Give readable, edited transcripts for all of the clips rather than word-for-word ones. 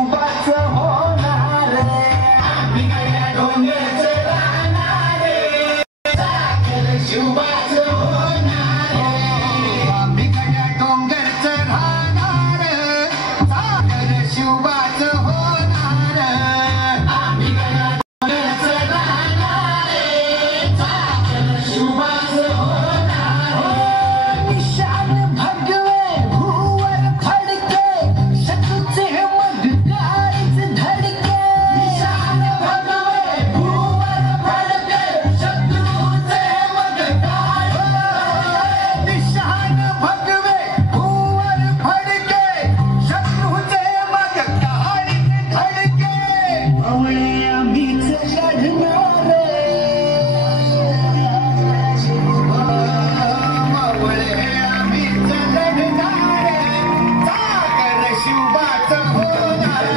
शिवबाचं होणार आम्ही गड्या डोंगरचं राहणार साखर शिवबाचं होणार आम्ही गड्या डोंगरचं राहणार साखर शिवबाचं होणार आम्ही गड्या डोंगरचं राहणार साखर शिवबाचं होणार निशान भगवे भुवर फडके शत्रूचे मग काळीच धडके निशान भगवे भुवर फडके शत्रूचे मग काळ निशान भगवे भुवर फडके शत्रूचे मग काळीच धडके भवळे आम्हीच लढणार भवळे आम्हीच लढणार साखर शिवबाचं होणार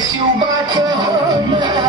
शिवबाचं होणार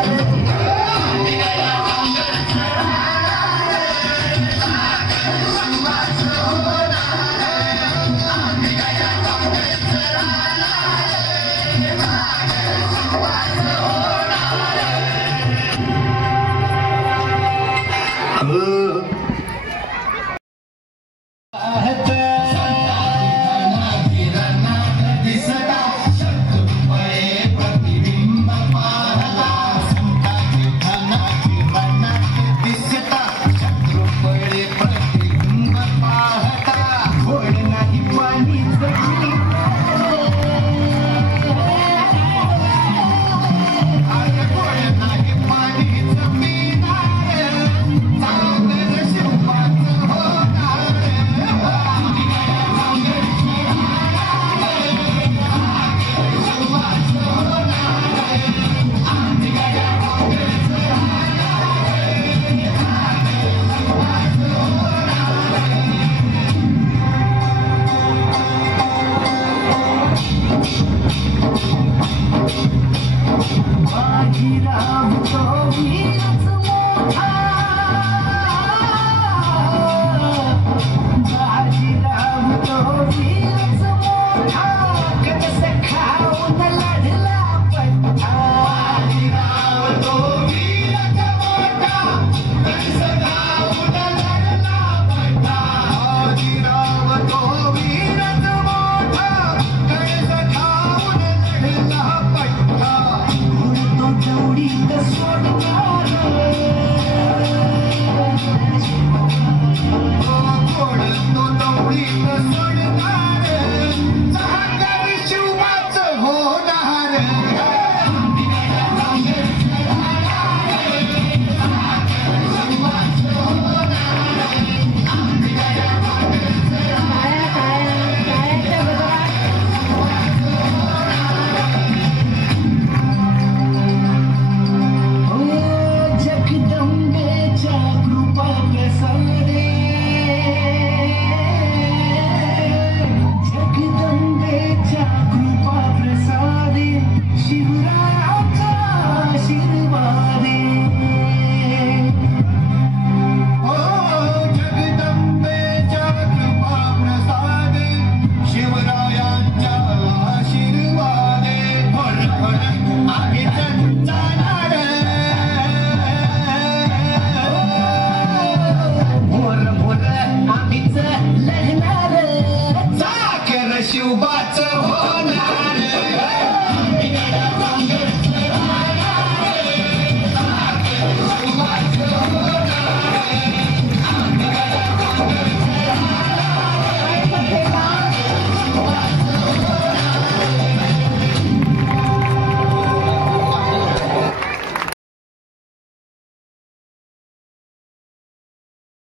शिवबाचं